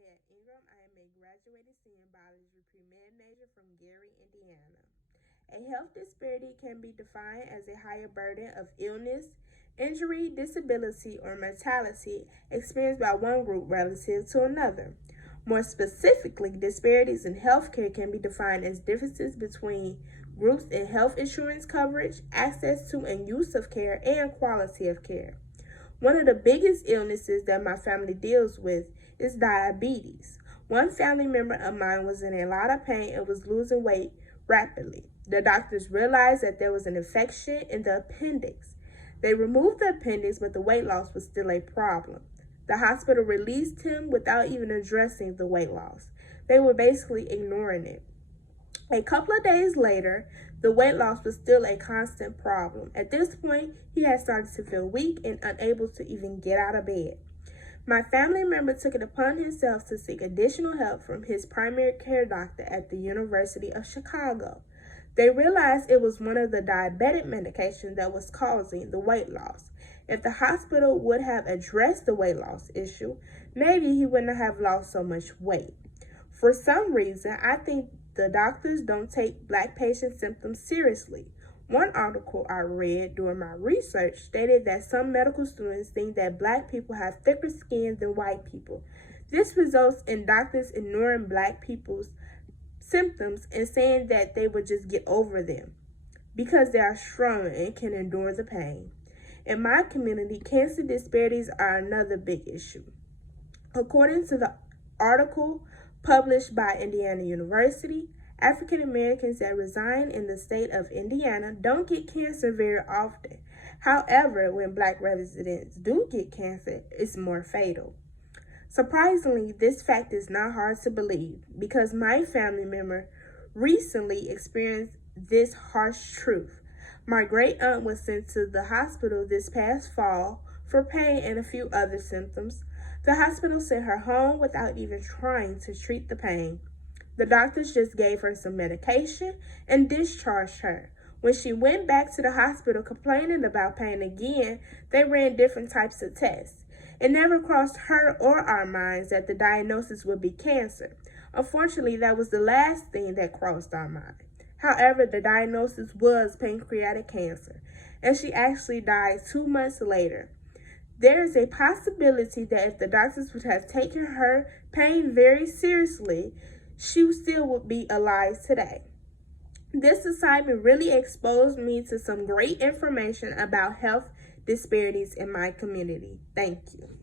Ted Ingram. I am a graduated senior biology pre-med major from Gary, Indiana. A health disparity can be defined as a higher burden of illness, injury, disability, or mortality experienced by one group relative to another. More specifically, disparities in healthcare can be defined as differences between groups in health insurance coverage, access to and use of care, and quality of care. One of the biggest illnesses that my family deals with is diabetes. One family member of mine was in a lot of pain and was losing weight rapidly. The doctors realized that there was an infection in the appendix. They removed the appendix, but the weight loss was still a problem. The hospital released him without even addressing the weight loss. They were basically ignoring it. A couple of days later, the weight loss was still a constant problem. At this point, he had started to feel weak and unable to even get out of bed. My family member took it upon himself to seek additional help from his primary care doctor at the University of Chicago. They realized it was one of the diabetic medications that was causing the weight loss. If the hospital would have addressed the weight loss issue, maybe he wouldn't have lost so much weight. For some reason, I think the doctors don't take Black patients' symptoms seriously. One article I read during my research stated that some medical students think that Black people have thicker skin than white people. This results in doctors ignoring Black people's symptoms and saying that they would just get over them because they are strong and can endure the pain. In my community, cancer disparities are another big issue. According to the article published by Indiana University, African Americans that reside in the state of Indiana don't get cancer very often. However, when Black residents do get cancer, it's more fatal. Surprisingly, this fact is not hard to believe because my family member recently experienced this harsh truth. My great aunt was sent to the hospital this past fall for pain and a few other symptoms. The hospital sent her home without even trying to treat the pain. The doctors just gave her some medication and discharged her. When she went back to the hospital complaining about pain again, they ran different types of tests. It never crossed her or our minds that the diagnosis would be cancer. Unfortunately, that was the last thing that crossed our mind. However, the diagnosis was pancreatic cancer, and she actually died 2 months later. There is a possibility that if the doctors would have taken her pain very seriously, she still would be alive today. This assignment really exposed me to some great information about health disparities in my community. Thank you.